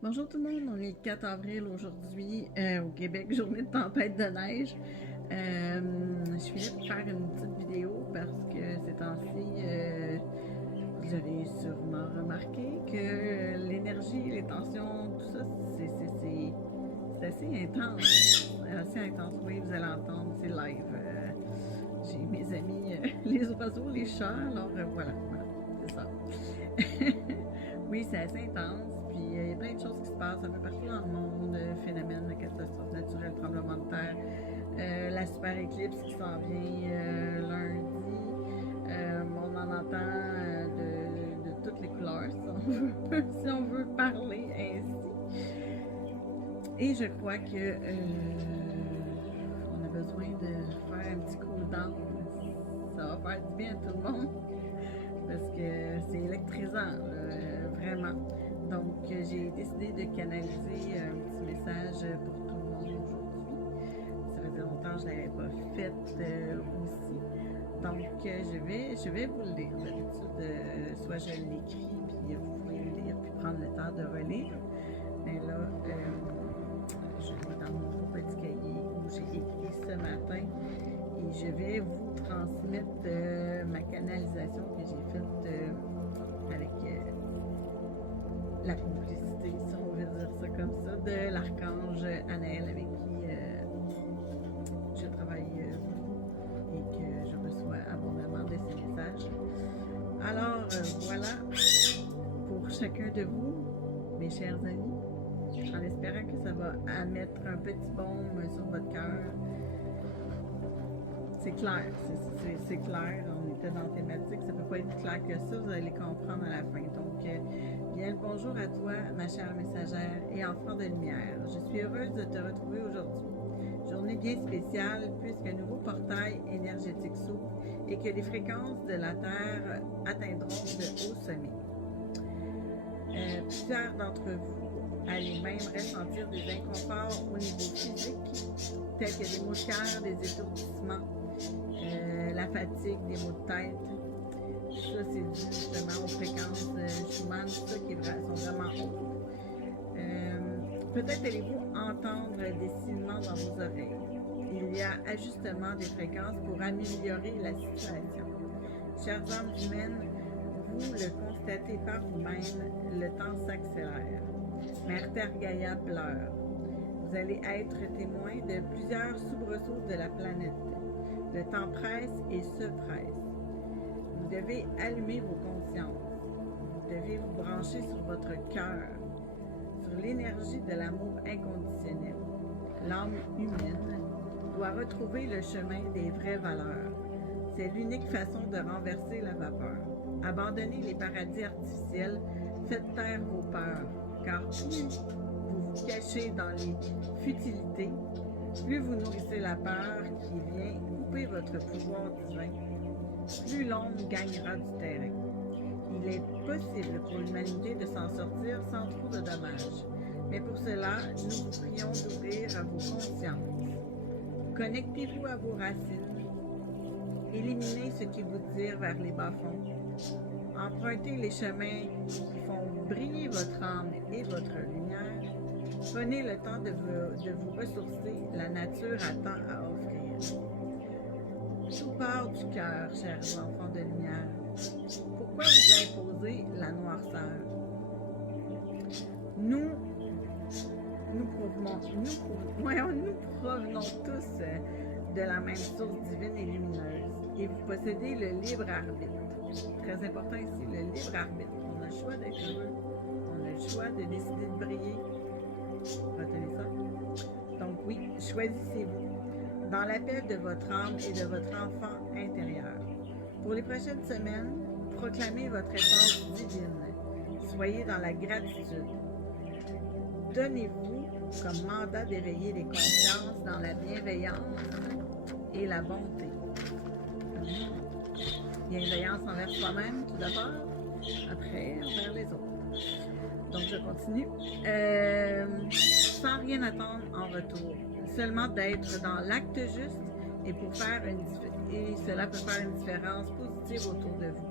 Bonjour tout le monde, on est le 4 avril aujourd'hui au Québec, journée de tempête de neige. Je suis là pour faire une petite vidéo parce que ces temps-ci, vous avez sûrement remarqué que l'énergie, les tensions, tout ça, c'est assez intense. Assez intense, oui, vous allez entendre, c'est live. J'ai mes amis, les oiseaux, les chats, alors voilà, c'est ça. Oui, c'est assez intense. Puis il y a plein de choses qui se passent un peu partout dans le monde, phénomènes de catastrophes naturelles, tremblements de terre, la super éclipse qui s'en vient lundi. On en entend de toutes les couleurs, si on veut parler ainsi. Et je crois que on a besoin de faire un petit cool down. Ça va faire du bien à tout le monde parce que c'est électrisant, là, vraiment. Donc, j'ai décidé de canaliser un petit message pour tout le monde aujourd'hui. Ça faisait longtemps que je ne l'avais pas fait aussi. Donc, je vais vous le lire. D'habitude, soit je l'écris, puis vous pouvez le lire, puis prendre le temps de relire. Mais là, je vais dans mon petit cahier où j'ai écrit ce matin et je vais vous transmettre ma canalisation que j'ai faite avec la complicité, si on veut dire ça comme ça, de l'archange Anaël avec qui je travaille beaucoup et que je reçois abondamment de ses messages. Alors voilà pour chacun de vous, mes chers amis, en espérant que ça va mettre un petit baume sur votre cœur. C'est clair, c'est clair, on était dans la thématique, ça ne peut pas être plus clair que ça, vous allez comprendre à la fin. Donc, bien le bonjour à toi, ma chère messagère et enfant de lumière. Je suis heureuse de te retrouver aujourd'hui. Journée bien spéciale puisqu'un nouveau portail énergétique s'ouvre et que les fréquences de la Terre atteindront de hauts sommets. Plusieurs d'entre vous allez même ressentir des inconforts au niveau physique, tels que des maux de cœur, des étourdissements, la fatigue, des maux de tête. Ça, c'est dû justement aux fréquences Schumann, tout ça qui sont vraiment hautes. Peut-être allez-vous entendre des sifflements dans vos oreilles. Il y a ajustement des fréquences pour améliorer la situation. Chers âmes humaines, vous le constatez par vous-même, le temps s'accélère. Mère Terre Gaïa pleure. Vous allez être témoin de plusieurs soubresauts de la planète. Le temps presse et se presse. Vous devez allumer vos consciences. Vous devez vous brancher sur votre cœur, sur l'énergie de l'amour inconditionnel. L'âme humaine doit retrouver le chemin des vraies valeurs. C'est l'unique façon de renverser la vapeur. Abandonnez les paradis artificiels, faites taire vos peurs, car plus vous vous cachez dans les futilités, plus vous nourrissez la peur qui vient couper votre pouvoir divin, plus l'ombre gagnera du terrain. Il est possible pour l'humanité de s'en sortir sans trop de dommages. Mais pour cela, nous vous prions d'ouvrir à vos consciences. Connectez-vous à vos racines. Éliminez ce qui vous tire vers les bas-fonds. Empruntez les chemins qui font briller votre âme et votre lumière. Prenez le temps de vous ressourcer. La nature attend à offrir. Tout part du cœur, chers enfants de lumière. Pourquoi vous imposer la noirceur? Nous provenons tous de la même source divine et lumineuse et vous possédez le libre arbitre. Très important ici, le libre arbitre. On a le choix d'être heureux, on a le choix de décider de briller. Retenez ça. Donc oui, choisissez-vous dans l'appel de votre âme et de votre enfant intérieur. Pour les prochaines semaines, proclamez votre essence divine. Soyez dans la gratitude. Donnez-vous comme mandat d'éveiller les consciences dans la bienveillance et la bonté. Bienveillance envers soi-même tout d'abord, après envers les autres. Donc je continue. Sans rien attendre en retour. Seulement d'être dans l'acte juste et cela peut faire une différence positive autour de vous.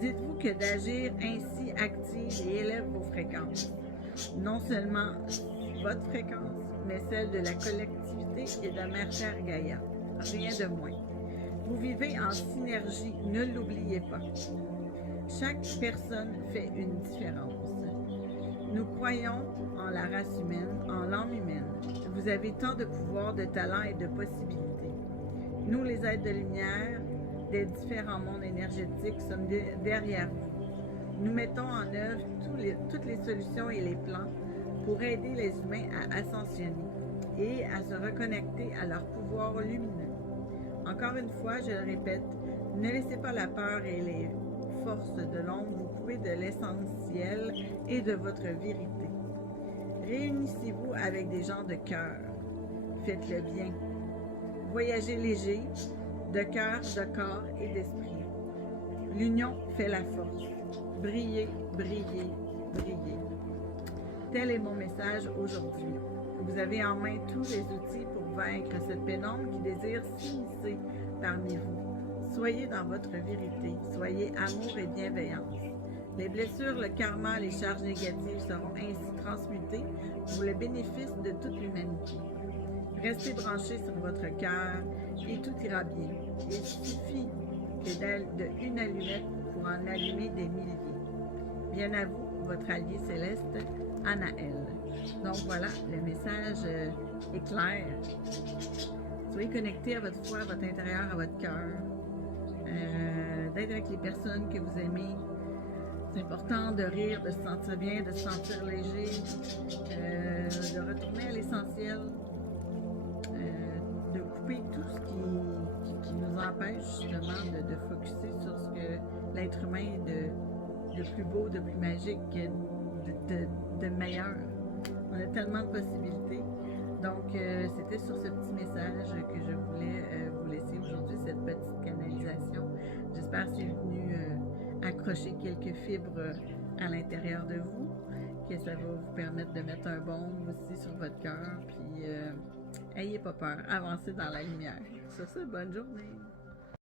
Dites-vous que d'agir ainsi active et élève vos fréquences. non seulement votre fréquence, mais celle de la collectivité et de Mère Terre Gaïa. Rien de moins. Vous vivez en synergie, ne l'oubliez pas. Chaque personne fait une différence. Nous croyons en la race humaine, en l'âme humaine. Vous avez tant de pouvoir, de talents et de possibilités. Nous, les êtres de lumière, des différents mondes énergétiques, sommes derrière vous. Nous mettons en œuvre toutes les solutions et les plans pour aider les humains à ascensionner et à se reconnecter à leur pouvoir lumineux. Encore une fois, je le répète, ne laissez pas la peur et les forces de l'ombre vous couper de l'essentiel et de votre vérité. Réunissez-vous avec des gens de cœur. Faites le bien. Voyagez léger, de cœur, de corps et d'esprit. L'union fait la force. Brillez, brillez, brillez. Tel est mon message aujourd'hui. Vous avez en main tous les outils pour vaincre cette pénombre qui désire s'immiscer parmi vous. Soyez dans votre vérité. Soyez amour et bienveillance. Les blessures, le karma, les charges négatives seront ainsi transmutées pour le bénéfice de toute l'humanité. Restez branchés sur votre cœur et tout ira bien. Il suffit d'une allumette pour en allumer des milliers. Bien à vous, votre allié céleste, Anaël. Donc voilà, le message est clair. Soyez connectés à votre foi, à votre intérieur, à votre cœur. D'être avec les personnes que vous aimez. C'est important de rire, de se sentir bien, de se sentir léger, de retourner à l'essentiel, de couper tout ce qui nous empêche justement de focusser sur ce que l'être humain est de plus beau, de plus magique, de meilleur. On a tellement de possibilités. Donc, c'était sur ce petit message que je voulais vous laisser aujourd'hui, cette petite canalisation. J'espère que c'est venu accrocher quelques fibres à l'intérieur de vous, que ça va vous permettre de mettre un baume aussi sur votre cœur, puis ayez pas peur, avancez dans la lumière. Sur ce, bonne journée!